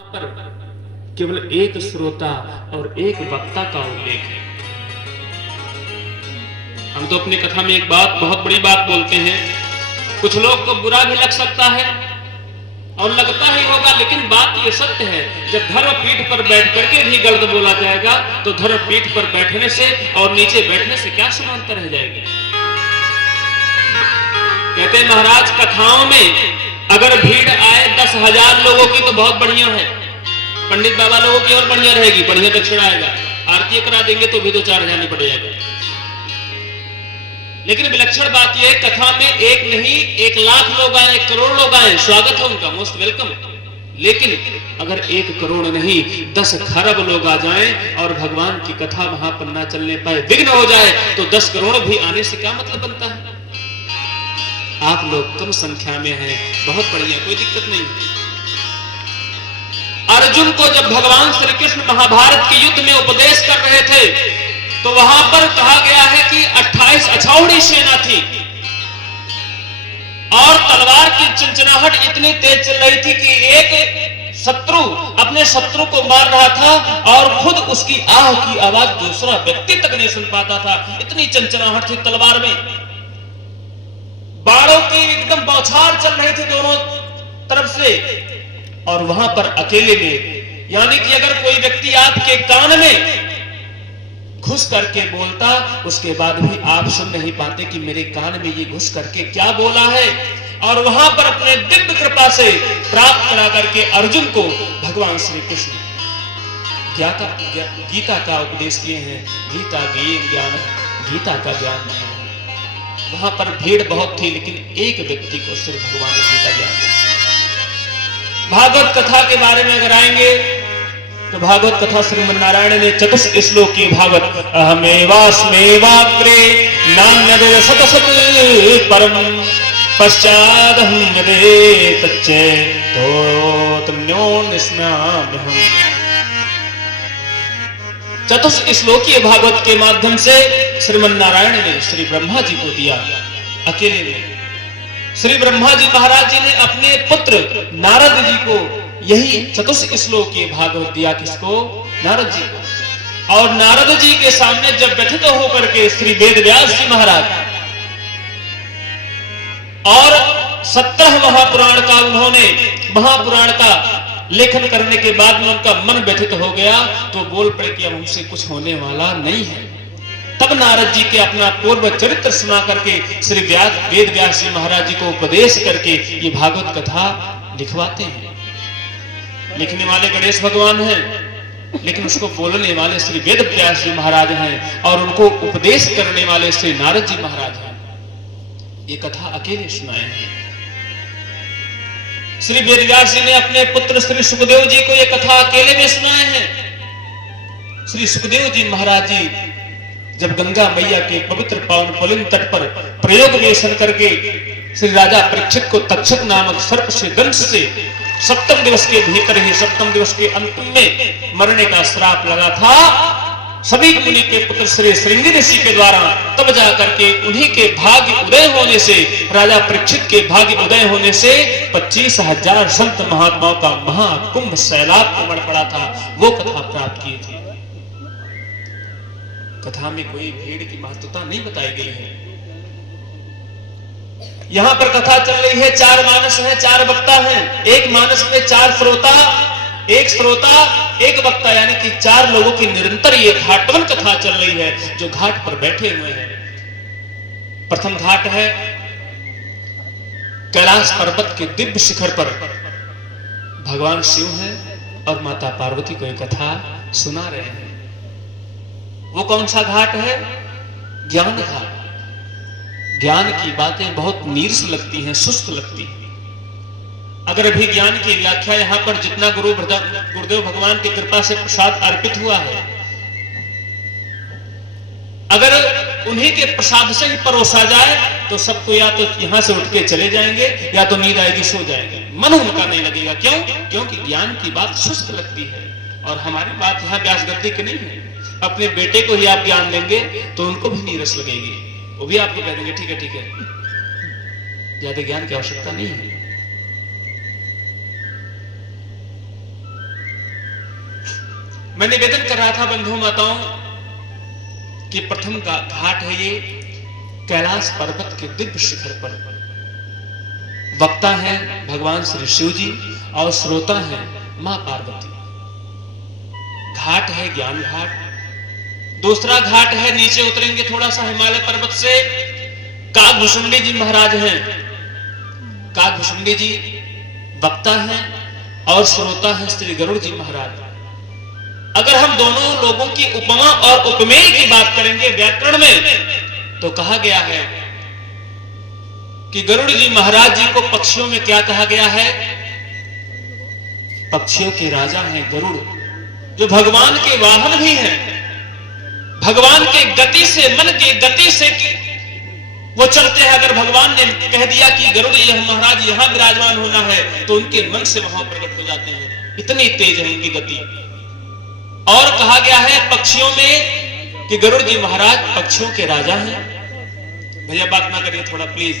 पर केवल एक श्रोता और एक वक्ता का उल्लेख है। हम तो अपनी कथा में एक बात, बहुत बड़ी बात बोलते हैं। कुछ लोग को बुरा भी लग सकता है और लगता ही होगा, लेकिन बात ये सत्य है। जब धर्म पीठ पर बैठ करके भी गलत बोला जाएगा तो धर्म पीठ पर बैठने से और नीचे बैठने से क्या समानता रह जाएगी। कहते हैं महाराज, कथाओं में अगर भीड़ आए 10,000 लोगों की तो बहुत बढ़िया है, पंडित बाबा लोगों की और बढ़िया रहेगी, बढ़िया दक्षिणा आएगा, आरती करा देंगे तो भी 2-4,000 नहीं पड़ जाएगा। लेकिन विलक्षण बात यह, कथा में एक नहीं 1,00,000 लोग आए, 1 करोड़ लोग आए, स्वागत है उनका, मोस्ट वेलकम। लेकिन अगर 1 करोड़ नहीं 10 खरब लोग आ जाएं और भगवान की कथा वहां पर ना चलने पाए, विघ्न हो जाए, तो 10 करोड़ भी आने से क्या मतलब बनता है। आप लोग कम संख्या में हैं, बहुत बढ़िया, कोई दिक्कत नहीं। अर्जुन को जब भगवान श्री कृष्ण महाभारत के युद्ध में उपदेश कर रहे थे तो वहां पर कहा गया है कि 28 अछौड़ी सेना थी और तलवार की चिंचनाहट इतनी तेज चल रही थी कि एक शत्रु अपने शत्रु को मार रहा था और खुद उसकी आह की आवाज दूसरा व्यक्ति तक नहीं सुन पाता था, इतनी चंचनाहट थी तलवार में। बाणों की एकदम बौछार चल रही थी दोनों तरफ से, और वहां पर अकेले में, यानी कि अगर कोई व्यक्ति आपके कान में घुस करके बोलता, उसके बाद भी आप सुन नहीं पाते कि मेरे कान में ये घुस करके क्या बोला है। और वहां पर अपने दिव्य कृपा से प्राप्त करा करके अर्जुन को भगवान श्री कृष्ण गीता का उपदेश किए हैं। गीता ज्ञान, गीता का ज्ञान है। वहां पर भीड़ बहुत थी, लेकिन एक व्यक्ति को सिर्फ भगवान ने गीता ज्ञान दिया। भागवत कथा के बारे में अगर आएंगे तो भागवत कथा श्रीमन नारायण ने चतुष्क श्लोक की भागवत, अहमेवास्मेवाग्रे नान्यदेव सतसत परम पश्चादहं यदे तच्चे तोन्योन्यस्म्याम्यहम्। चतुष्क श्लोकीय भागवत के माध्यम से श्रीमन नारायण ने श्री ब्रह्मा जी को दिया अकेले में। श्री ब्रह्मा जी महाराज जी ने अपने पुत्र नारद जी को यही चतुष्क श्लोकीय भागवत दिया। किसको? नारद जी को। और नारद जी के सामने जब व्यथित होकर के श्री वेद व्यास जी महाराज और 17 महापुराण का उन्होंने महापुराण का लेखन करने के बाद में उनका मन व्यथित हो गया तो बोल पड़े कि अब हमसे कुछ होने वाला नहीं है। तब नारद जी के अपना पूर्व चरित्र सुना करके श्री वेद व्यास जी महाराज जी को उपदेश करके ये भागवत कथा लिखवाते हैं। लिखने वाले गणेश भगवान हैं, लेकिन उसको बोलने वाले श्री वेद व्यास जी महाराज हैं और उनको उपदेश करने वाले श्री नारद जी महाराज हैं। ये कथा अकेले सुनाए हैं। श्री वेद व्यास जी ने अपने पुत्र श्री सुखदेव जी को ये कथा अकेले में सुनाए हैं। श्री सुखदेव जी महाराज जी जब गंगा मैया के पवित्र पावन पुलिन तट पर प्रयोग वेशन करके श्री राजा परीक्षित को तक्षक नामक सर्प से दंश से 7वें दिवस के भीतर ही 7वें दिवस के अंतिम में मरने का श्राप लगा था, सभी मुनि के पुत्र श्री श्रृंगी ऋषि के द्वारा तब जाकर के उन्हीं के भाग्य उदय होने से, राजा परीक्षित के भाग्य उदय होने से 25,000 संत महात्माओं का महाकुंभ सैलाब उमड़ पड़ा था। वो कथा प्राप्त की थी। कथा में कोई भीड़ की महत्वता नहीं बताई गई है। यहां पर कथा चल रही है, 4 मानस हैं, 4 वक्ता हैं। एक मानस में 4 श्रोता, एक श्रोता, एक वक्ता, यानी कि 4 लोगों की निरंतर ये घाटवन कथा चल रही है जो घाट पर बैठे हुए हैं। प्रथम घाट है कैलाश पर्वत के दिव्य शिखर पर भगवान शिव हैं और माता पार्वती को एक कथा सुना रहे हैं। वो कौन सा घाट है? ज्ञान घाट। ज्ञान की बातें बहुत नीरस लगती हैं, सुस्त लगती हैं। अगर अभी ज्ञान की व्याख्या यहां पर जितना गुरुदेव भगवान की कृपा से प्रसाद अर्पित हुआ है, अगर उन्हीं के प्रसाद से ही परोसा जाए तो सबको या तो यहां से उठ के चले जाएंगे या तो नींद आएगी, सो जाएंगे, मन उनका नहीं लगेगा। क्यों? क्योंकि ज्ञान की बात सुस्त लगती है। और हमारी बात यहां व्यास गद्दी की नहीं है। अपने बेटे को ही आप ज्ञान देंगे तो उनको भी नीरस लगेगी, वो भी आपको कह देंगे ठीक है ठीक है, ज्यादा ज्ञान की आवश्यकता नहीं है। मैं निवेदन कर रहा था बंधुओं माताओं कि प्रथम का घाट है ये कैलाश पर्वत के दिव्य शिखर पर। वक्ता है भगवान श्री शिव जी और श्रोता है मां पार्वती। घाट है ज्ञान घाट। दूसरा घाट है, नीचे उतरेंगे थोड़ा सा हिमालय पर्वत से, काकभुशुंडी जी महाराज हैं। काकभुशुंडी जी वक्ता हैं और श्रोता हैं श्री गरुड़ जी महाराज। अगर हम दोनों लोगों की उपमा और उपमेय की बात करेंगे व्याकरण में, तो कहा गया है कि गरुड़ जी महाराज जी को पक्षियों में क्या कहा गया है? पक्षियों के राजा हैं गरुड़, जो भगवान के वाहन भी हैं। भगवान के गति से, मन की गति से वो चलते हैं। अगर भगवान ने कह दिया कि गरुड़ यह महाराज यहां विराजमान होना है, तो उनके मन से वहां प्रकट हो जाते हैं, इतनी तेज है उनकी गति। और कहा गया है पक्षियों में कि गरुड़ जी महाराज पक्षियों के राजा हैं। भैया बात ना करिए थोड़ा प्लीज।